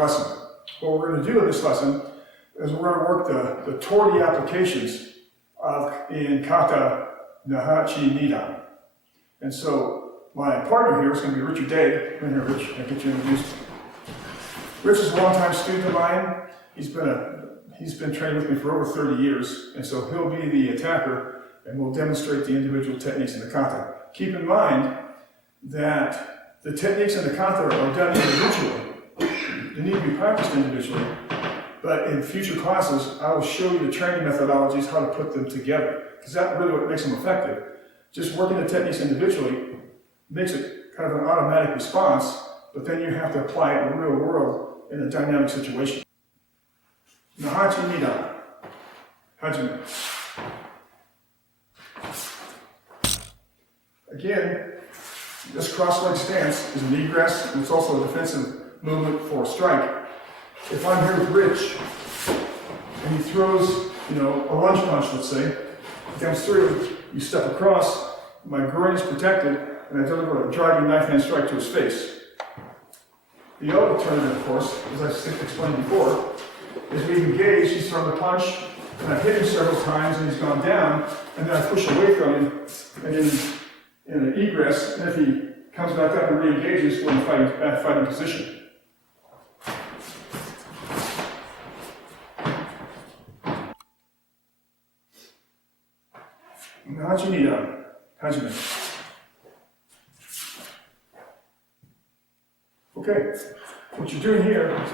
lesson. What we're going to do in this lesson is we're going to work the Tori applications in Kata, Naihanchi, Nidan. And so my partner here is going to be Richard Day. Come here, Rich. I'll get you introduced. Rich is a longtime student of mine. He's been training with me for over 30 years, and so he'll be the attacker, and we'll demonstrate the individual techniques in the kata. Keep in mind that the techniques in the kata are done individually. They need to be practiced individually, but in future classes, I will show you the training methodologies, how to put them together, because that's really what makes them effective. Just working the techniques individually makes it kind of an automatic response, but then you have to apply it in the real world in a dynamic situation. Naihanchi Nidan. Hajime. Again, this cross-leg stance is an egress, and it's also a defensive movement for a strike. If I'm here with Rich, and he throws, a lunge punch, let's say, comes through, you step across, my groin is protected, and I deliver a driving knife hand strike to his face. The other alternative, of course, as I explained before, is we engage, he's thrown the punch, and I've hit him several times and he's gone down, and then I push away from him, and in an egress, and if he comes back up and re-engages, we're in a fighting position. Naihanchi Nidan. Hajime. Okay, what you're doing here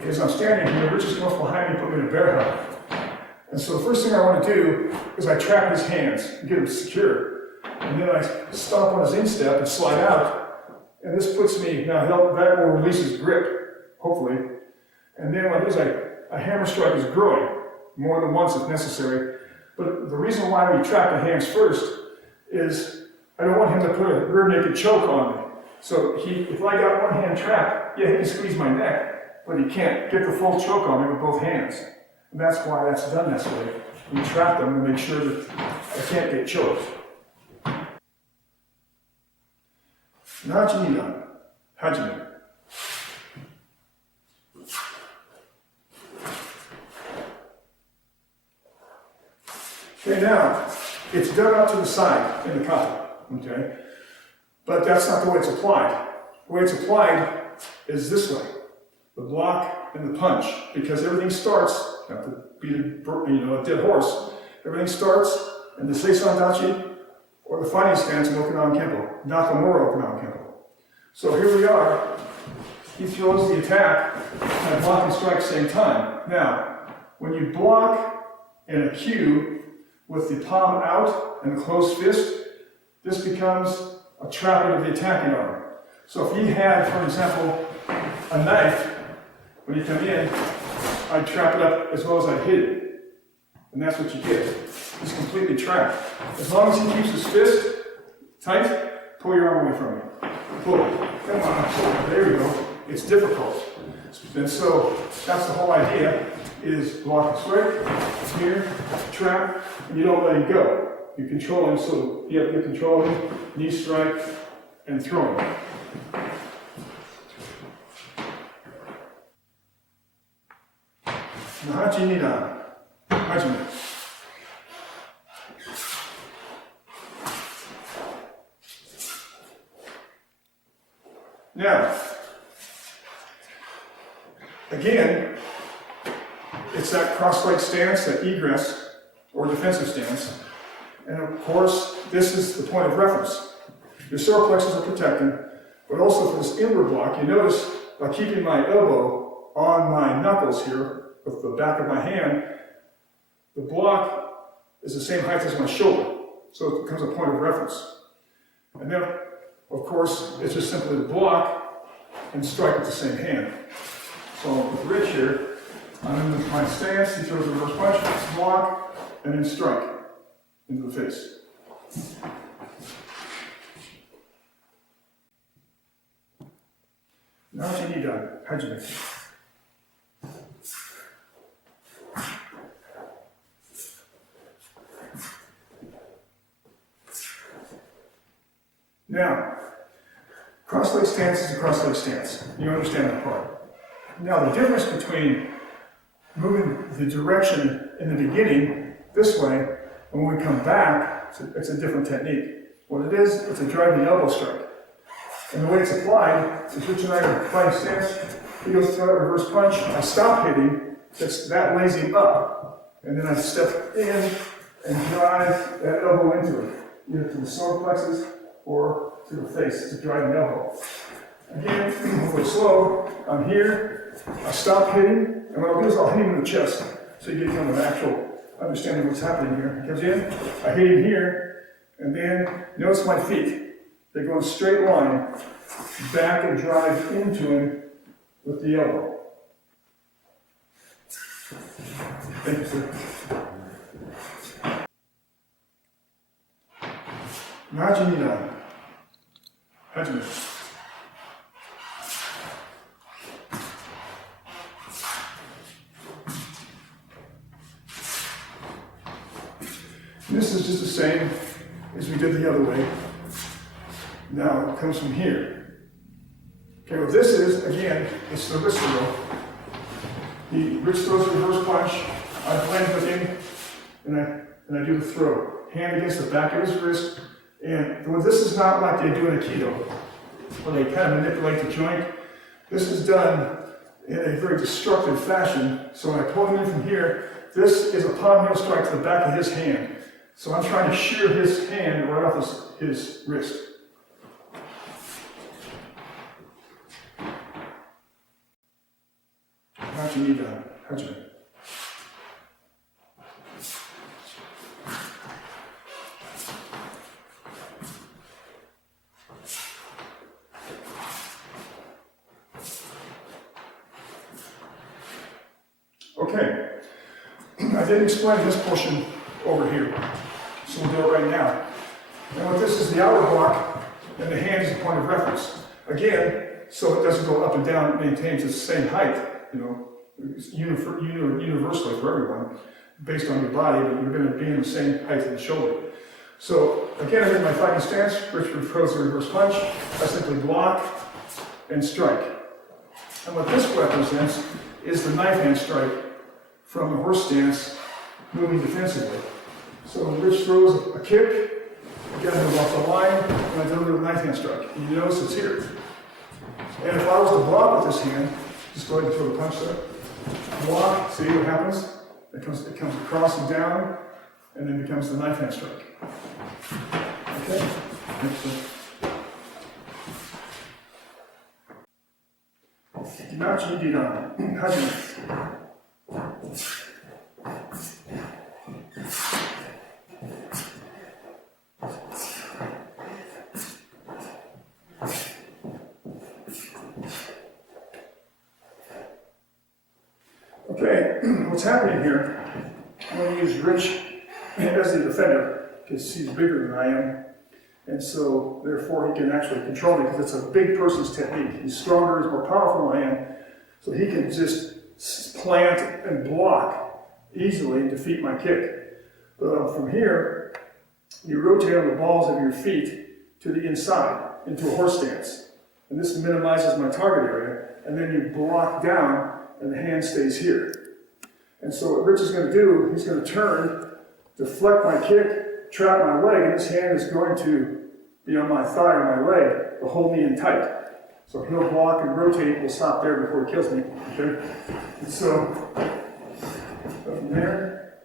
is I'm standing here, Rich is coming up behind me, put me in a bear hug. And so the first thing I want to do is I trap his hands and get him secure. And then I stomp on his instep and slide out. And this puts me, now that will release his grip, hopefully. And then what I do is I hammer strike his groin, more than once if necessary. But the reason why we trap the hands first is I don't want him to put a rear naked choke on me. So if I got one hand trapped, yeah, he can squeeze my neck, but he can't get the full choke on me with both hands. And that's why that's done this way. We trap them to make sure that I can't get choked. Naihanchi Nidan. Hajime. Okay, now, it's done out to the side in the kata, okay? But that's not the way it's applied. The way it's applied is this way, the block and the punch, because everything starts, not to beat a dead horse, everything starts in the Seisan Dachi or the fighting stance in Okinawa Kenpo, Nakamura Okinawa Kenpo. So here we are, he throws the attack, and I block and strike at the same time. Now, when you block in a cue with the palm out and the closed fist, this becomes a trapping of the attacking arm. So if he had, for example, a knife, when you come in, I'd trap it up as well as I'd hit it. And that's what you get. He's completely trapped. As long as he keeps his fist tight, pull your arm away from him. Pull. Come on, pull. There you go. It's difficult. And so that's the whole idea, is block and strike, here, trap, and you don't let him go. You control him, so you have to control him, knee strike, and throw him. Naihanchi Nidan. Hajime. Now, again, it's that cross-leg stance, that egress, or defensive stance. And of course, this is the point of reference. Your solar plexus are protected, but also for this inward block, you notice by keeping my elbow on my knuckles here, with the back of my hand, the block is the same height as my shoulder, so it becomes a point of reference. And then, of course, it's just simply to block and strike with the same hand. So with Rich here, I'm in my stance, he throws a reverse punch, block, and then strike into the face. Naihanchi Nidan. Hajime. Now, cross-leg stance is a cross-leg stance. You understand that part. Now the difference between moving the direction in the beginning this way, and when we come back, it's a different technique. What it is, it's a driving elbow strike. And the way it's applied is Rich and I are fighting stance. He goes through that reverse punch. I stop hitting. That lays him up. And then I step in and drive that elbow into it, either to the solar plexus or to the face. It's a driving elbow. Again, a little slow. I'm here. I stop hitting. And what I'll do is I'll hit him in the chest. So you get kind of an actual understanding of what's happening here. He comes in. I hit him here. And then notice my feet. They go in a straight line, back and drive into him with the elbow. Thank you, sir. Hajime. Hajime. This is just the same as we did the other way. Now it comes from here. Okay, what this is, again, it's the wrist throw. Rich throws a reverse punch, I blend with him, and I do the throw. Hand against the back of his wrist, and this is not like they do in Aikido, where they kind of manipulate the joint. This is done in a very destructive fashion, so when I pull him in from here, this is a palm heel strike to the back of his hand. So I'm trying to shear his hand right off his wrist. Hajime. Hajime. Okay, I didn't explain this portion over here, so we'll do it right now. And what this is the outer block, and the hand is the point of reference. Again, so it doesn't go up and down, it maintains the same height, universally for everyone, based on your body, but you're going to be in the same height of the shoulder. So again, I'm in my fighting stance. Richard throws a reverse punch. I simply block and strike. And what this represents is the knife hand strike from the horse stance, moving defensively. So Rich throws a kick, again I move off the line, and I deliver the knife hand strike. And you notice it's here. And if I was to block with this hand, just go ahead and throw the punch there. Block, see what happens? It comes across and down, and then becomes the knife hand strike. Okay? Nachi Didan. Hajime. Okay, what's happening here, I'm going to use Rich as the defender, because he's bigger than I am, and so therefore he can actually control me, because it's a big person's technique. He's stronger, he's more powerful than I am, so he can just plant and block easily and defeat my kick. But from here, you rotate on the balls of your feet to the inside, into a horse stance, and this minimizes my target area, and then you block down, and the hand stays here. And so what Rich is going to do, he's going to turn, deflect my kick, trap my leg, and his hand is going to be on my thigh or my leg to hold me in tight. So he'll block and rotate, we'll stop there before he kills me. Okay? And so, from there,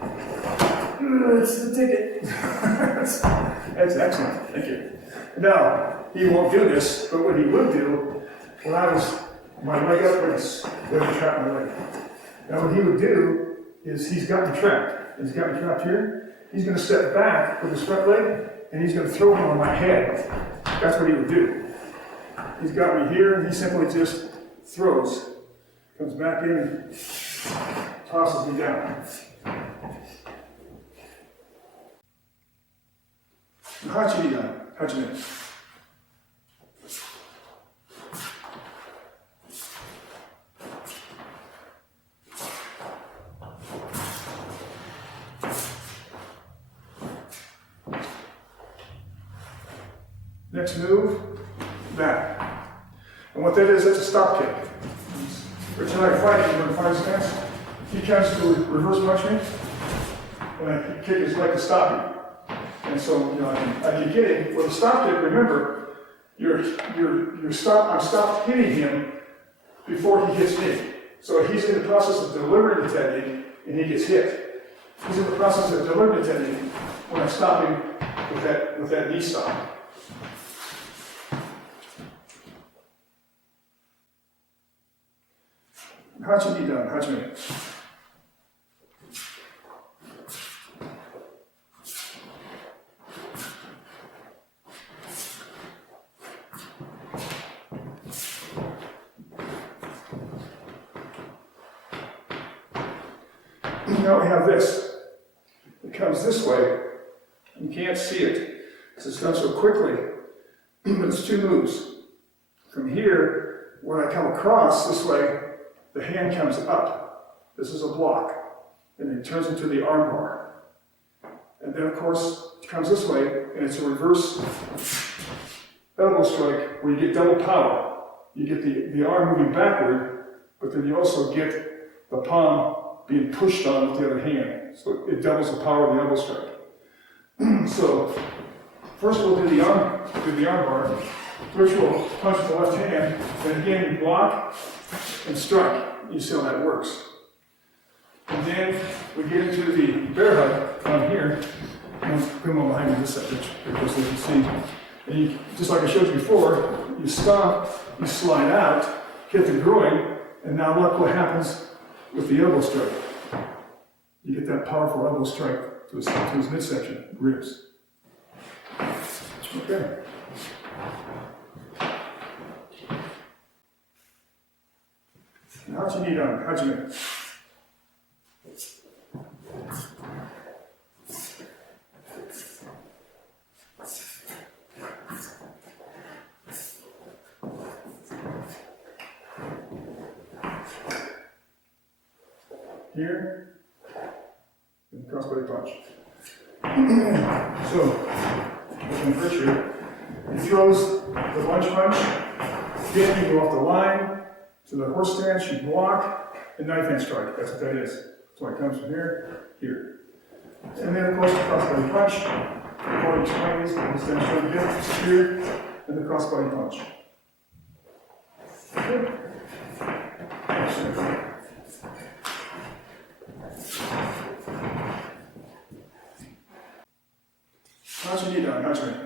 that's the ticket. That's excellent, thank you. Now, he won't do this, but what he would do, when I was my leg up, where he trapped my leg. Now what he would do is he's got me trapped. He's got me trapped here. He's going to step back with his front leg, and he's going to throw him on my head. That's what he would do. He's got me here, and he simply just throws. Comes back in and tosses me down. Hajime. Next move, back. And what that is, that's a stop kick. for tonight fighting, we're in fight stance. He comes to reverse punch me, and I kick his leg to stop him. And so, you know, I can get him. With a stop kick, remember, I'm stopped hitting him before he hits me. So he's in the process of delivering the technique, and he gets hit. He's in the process of delivering the technique when I stop him with that knee stop. Hachi knee down, Hachi knee. Now we have this. It comes this way. You can't see it because it's done so quickly. But it's two moves. From here, when I come across this way, the hand comes up. This is a block. And it turns into the arm bar. And then, of course, it comes this way, and it's a reverse elbow strike where you get double power. You get the arm moving backward, but then you also get the palm being pushed on with the other hand. So it doubles the power of the elbow strike. So first we'll do the arm bar, which will punch with the left hand, then again you block and strike. You see how that works. And then we get into the bear hug on here. I'll come on behind me this second because they can see. And you, just like I showed you before, you stomp, you slide out, hit the groin, and now look what happens with the elbow strike. You get that powerful elbow strike to his midsection, ribs. Okay. And how'd you knee down? How'd you knee? Here, and crossbody punch. So, looking at Richard, he throws the lunge punch, then you go off the line to the horse stance, you block, and knife hand strike. That's what that is. That's why it comes from here, here. And then, of course, the crossbody punch. Tori explains, it's then shown again, here, and the crossbody punch. Okay. How's your knee down? How's your knee?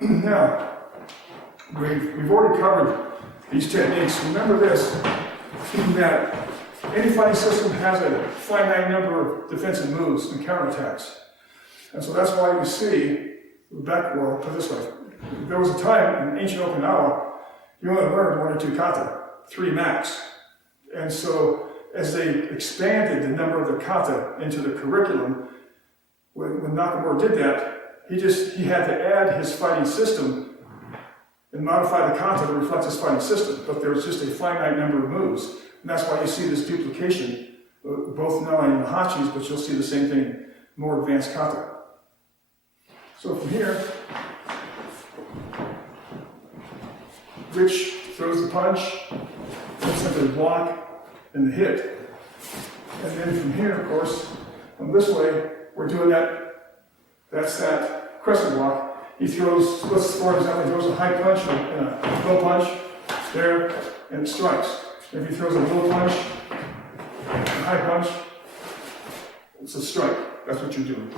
Now, we've already covered these techniques. Remember this, that any fighting system has a finite number of defensive moves and counterattacks. And so that's why you see, well, put it this way, there was a time in ancient Okinawa, you only learned 1 or 2 kata, 3 max. And so as they expanded the number of the kata into the curriculum, when Nakamura did that, he had to add his fighting system and modify the kata to reflect his fighting system, but there was just a finite number of moves. And that's why you see this duplication, both now in the hachis, but you'll see the same thing, more advanced kata. So from here, Rich throws the punch, simply block, and the hit. And then from here, of course, from this way, we're doing that's that crescent block. He throws, for example, he throws a high punch and a low punch there, and it strikes. If he throws a low punch, a high punch, it's a strike. That's what you're doing.